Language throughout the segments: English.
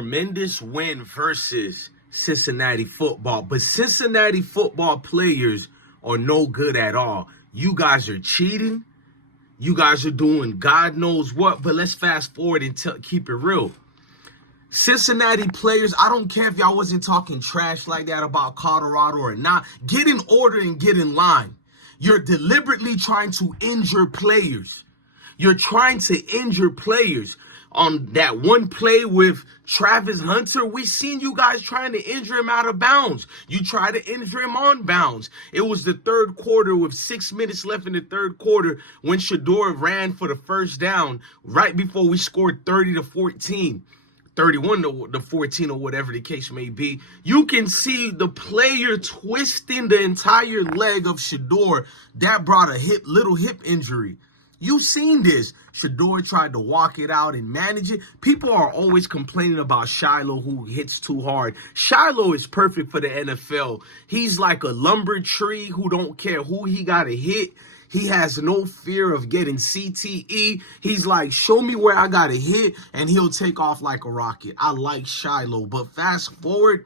Tremendous win versus Cincinnati football. But Cincinnati football players are no good at all. You guys are cheating. You guys are doing God knows what. But let's fast forward and keep it real. Cincinnati players, I don't care if y'all wasn't talking trash like that about Colorado or not. Get in order and get in line. You're deliberately trying to injure players. You're trying to injure players. On that one play with Travis Hunter, we seen you guys trying to injure him out of bounds. You tried to injure him on bounds. It was the third quarter with 6 minutes left in the third quarter when Shedeur ran for the first down right before we scored 30-14. 31 to 14 or whatever the case may be. You can see the player twisting the entire leg of Shedeur. That brought a little hip injury. You've seen this. Shedeur tried to walk it out and manage it. People are always complaining about Shiloh, who hits too hard. Shiloh is perfect for the NFL. He's like a lumber tree who don't care who he got to hit. He has no fear of getting CTE. He's like, show me where I got to hit, and he'll take off like a rocket. I like Shiloh, but fast forward,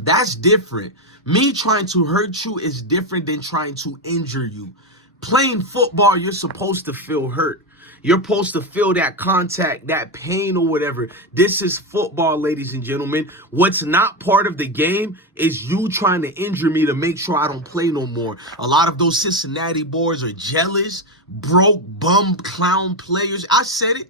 that's different. Me trying to hurt you is different than trying to injure you. Playing football, you're supposed to feel hurt. You're supposed to feel that contact, that pain or whatever. This is football, ladies and gentlemen. What's not part of the game is you trying to injure me to make sure I don't play no more. A lot of those Cincinnati boys are jealous, broke, bum, clown players. I said it.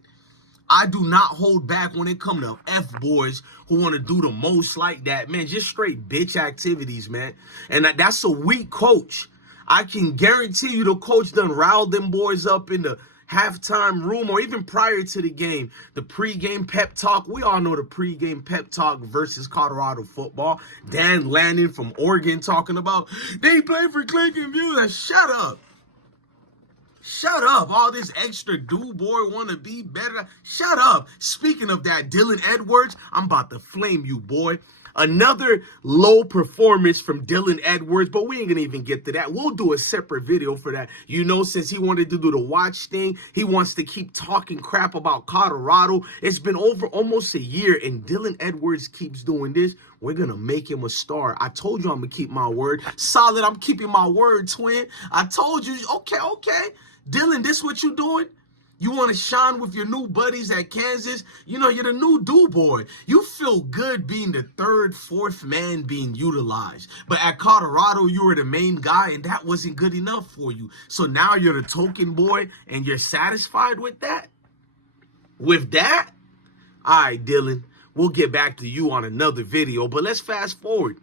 I do not hold back when it comes to F-boys who want to do the most like that. Man, just straight bitch activities, man. And that's a weak coach. I can guarantee you the coach done riled them boys up in the halftime room or even prior to the game. The pregame pep talk. We all know the pregame pep talk versus Colorado football. Dan Lannon from Oregon talking about they play for click and view. Shut up. Shut up. All this extra boy want to be better. Shut up. Speaking of that, Dylan Edwards, I'm about to flame you, boy. Another low performance from Dylan Edwards, but we ain't gonna even get to that. We'll do a separate video for that. You know, since he wanted to do the watch thing, he wants to keep talking crap about Colorado. It's been over almost a year, and Dylan Edwards keeps doing this. We're gonna make him a star. I told you I'm gonna keep my word. Solid, I'm keeping my word, twin. I told you, okay. Dylan, this what you doing? You want to shine with your new buddies at Kansas? You know, you're the new boy. You feel good being the third, fourth man being utilized. But at Colorado, you were the main guy, and that wasn't good enough for you. So now you're the token boy, and you're satisfied with that? With that? All right, Dylan, we'll get back to you on another video. But let's fast forward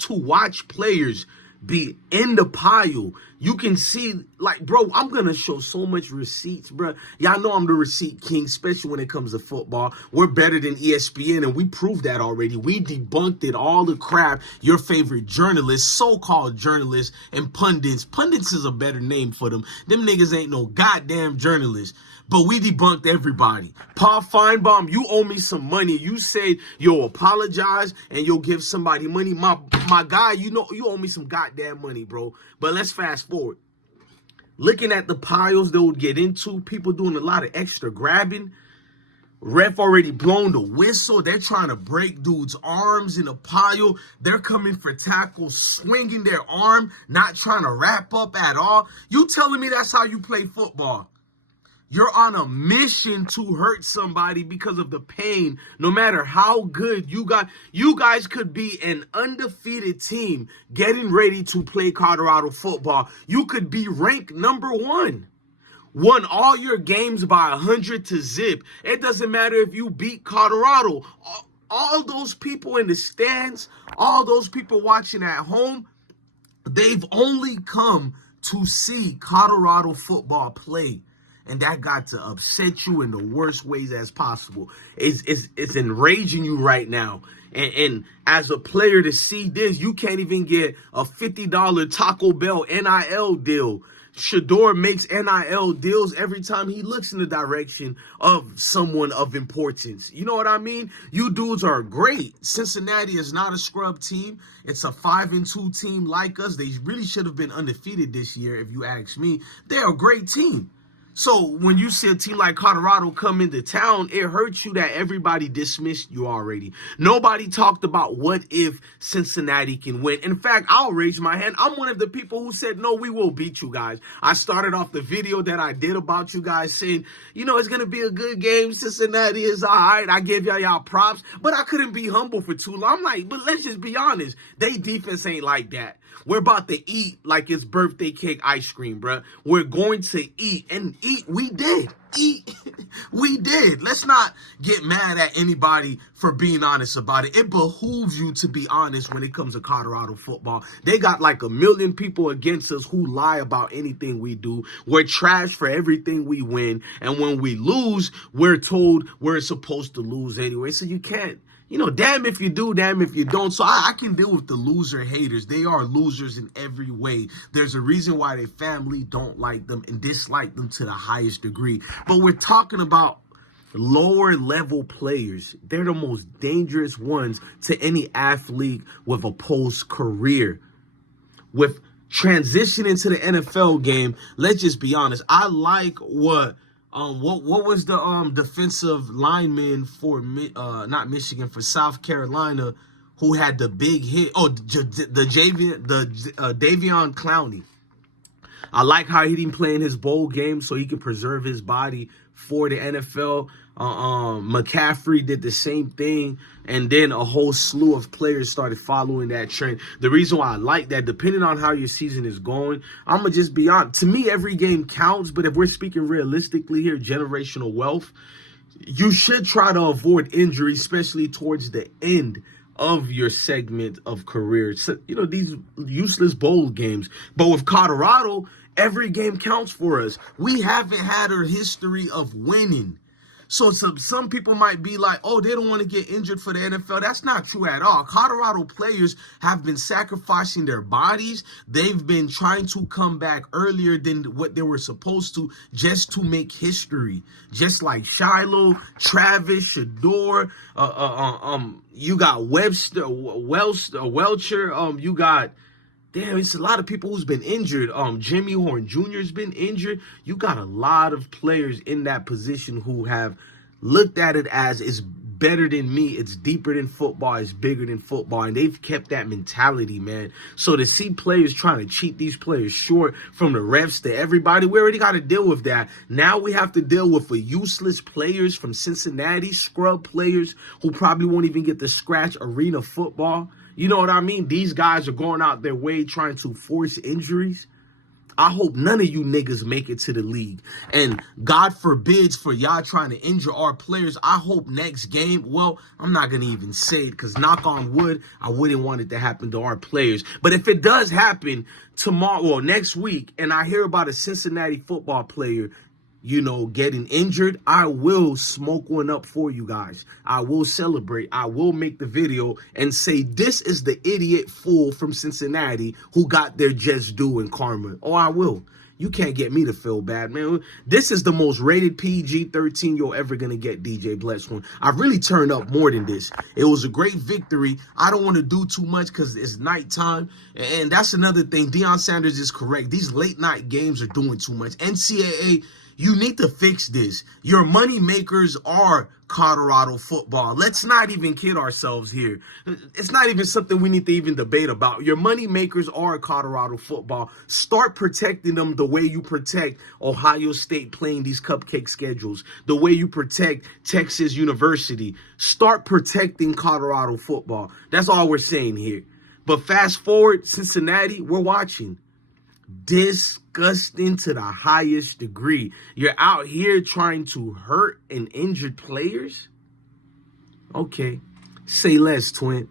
to watch players be in the pile. You can see, like, bro, I'm going to show so much receipts, bro. Y'all know I'm the receipt king, especially when it comes to football. We're better than ESPN, and we proved that already. We debunked it, all the crap your favorite journalists, so-called journalists, and pundits. Pundits is a better name for them. Them niggas ain't no goddamn journalists. But we debunked everybody. Paul Feinbaum, you owe me some money. You said you'll apologize and you'll give somebody money. My guy, you know, you owe me some goddamn money, bro. But let's fast forward. Looking at the piles they would get into, people doing a lot of extra grabbing. Ref already blown the whistle. They're trying to break dudes' arms in a pile. They're coming for tackles, swinging their arm, not trying to wrap up at all. You telling me that's how you play football? You're on a mission to hurt somebody because of the pain. No matter how good you guys could be an undefeated team getting ready to play Colorado football. You could be ranked #1. Won all your games by 100-0. It doesn't matter if you beat Colorado. All those people in the stands, all those people watching at home, they've only come to see Colorado football play. And that got to upset you in the worst ways as possible. It's enraging you right now. And as a player to see this, you can't even get a $50 Taco Bell NIL deal. Shedeur makes NIL deals every time he looks in the direction of someone of importance. You know what I mean? You dudes are great. Cincinnati is not a scrub team. It's a 5-2 team like us. They really should have been undefeated this year, if you ask me. They're a great team. So when you see a team like Colorado come into town, it hurts you that everybody dismissed you already. Nobody talked about what if Cincinnati can win. In fact, I'll raise my hand. I'm one of the people who said, no, we will beat you guys. I started off the video that I did about you guys saying, you know, it's going to be a good game. Cincinnati is all right. I gave y'all props, but I couldn't be humble for too long. I'm like, but let's just be honest. They defense ain't like that. We're about to eat like it's birthday cake ice cream, bruh. We're going to eat, and eat. We did. Eat. We did. Let's not get mad at anybody for being honest about it. It behooves you to be honest when it comes to Colorado football. They got like 1 million people against us who lie about anything we do. We're trash for everything we win. And when we lose, we're told we're supposed to lose anyway. So you can't. You know, damn if you do, damn if you don't. So I can deal with the loser haters. They are losers in every way. There's a reason why their family don't like them and dislike them to the highest degree. But we're talking about lower level players. They're the most dangerous ones to any athlete with a post career. With transitioning to the NFL game, let's just be honest. I like what was the defensive lineman for not Michigan, for South Carolina, who had the big hit? Oh, Davion Clowney. I like how he didn't play in his bowl game so he can preserve his body for the NFL. McCaffrey did the same thing, and then a whole slew of players started following that trend. The reason why I like that, depending on how your season is going, I'm going to just be honest. To me, every game counts, but if we're speaking realistically here, generational wealth, you should try to avoid injury, especially towards the end of your segment of career. So, you know, these useless bowl games. But with Colorado, every game counts for us. We haven't had a history of winning. So some people might be like, oh, they don't want to get injured for the NFL. That's not true at all. Colorado players have been sacrificing their bodies. They've been trying to come back earlier than what they were supposed to just to make history. Just like Shiloh, Travis, Shador, you got Welcher, you got... Damn, it's a lot of people who's been injured. Jimmy Horn Jr. has been injured. You got a lot of players in that position who have looked at it as it's better than me. It's deeper than football. It's bigger than football. And they've kept that mentality, man. So to see players trying to cheat these players short, from the refs to everybody, we already got to deal with that. Now we have to deal with the useless players from Cincinnati, scrub players who probably won't even get to scratch arena football. You know what I mean? These guys are going out their way trying to force injuries. I hope none of you niggas make it to the league. And God forbids for y'all trying to injure our players. I hope next game, well, I'm not going to even say it because knock on wood, I wouldn't want it to happen to our players. But if it does happen tomorrow or next week and I hear about a Cincinnati football player, you know, getting injured, I will smoke one up for you guys. I will celebrate. I will make the video and say, this is the idiot fool from Cincinnati who got their just due in karma. Oh, I will. You can't get me to feel bad, man. This is the most rated PG-13 you're ever going to get, DJ Blessed. I've really turned up more than this. It was a great victory. I don't want to do too much because it's nighttime. And that's another thing. Deion Sanders is correct. These late night games are doing too much. NCAA, you need to fix this. Your money makers are Colorado football. Let's not even kid ourselves here. It's not even something we need to even debate about. Your money makers are Colorado football. Start protecting them the way you protect Ohio State playing these cupcake schedules, the way you protect Texas University. Start protecting Colorado football. That's all we're saying here. But fast forward, Cincinnati, we're watching. Disgusting to the highest degree. You're out here trying to hurt and injure players? Okay. Say less, twin.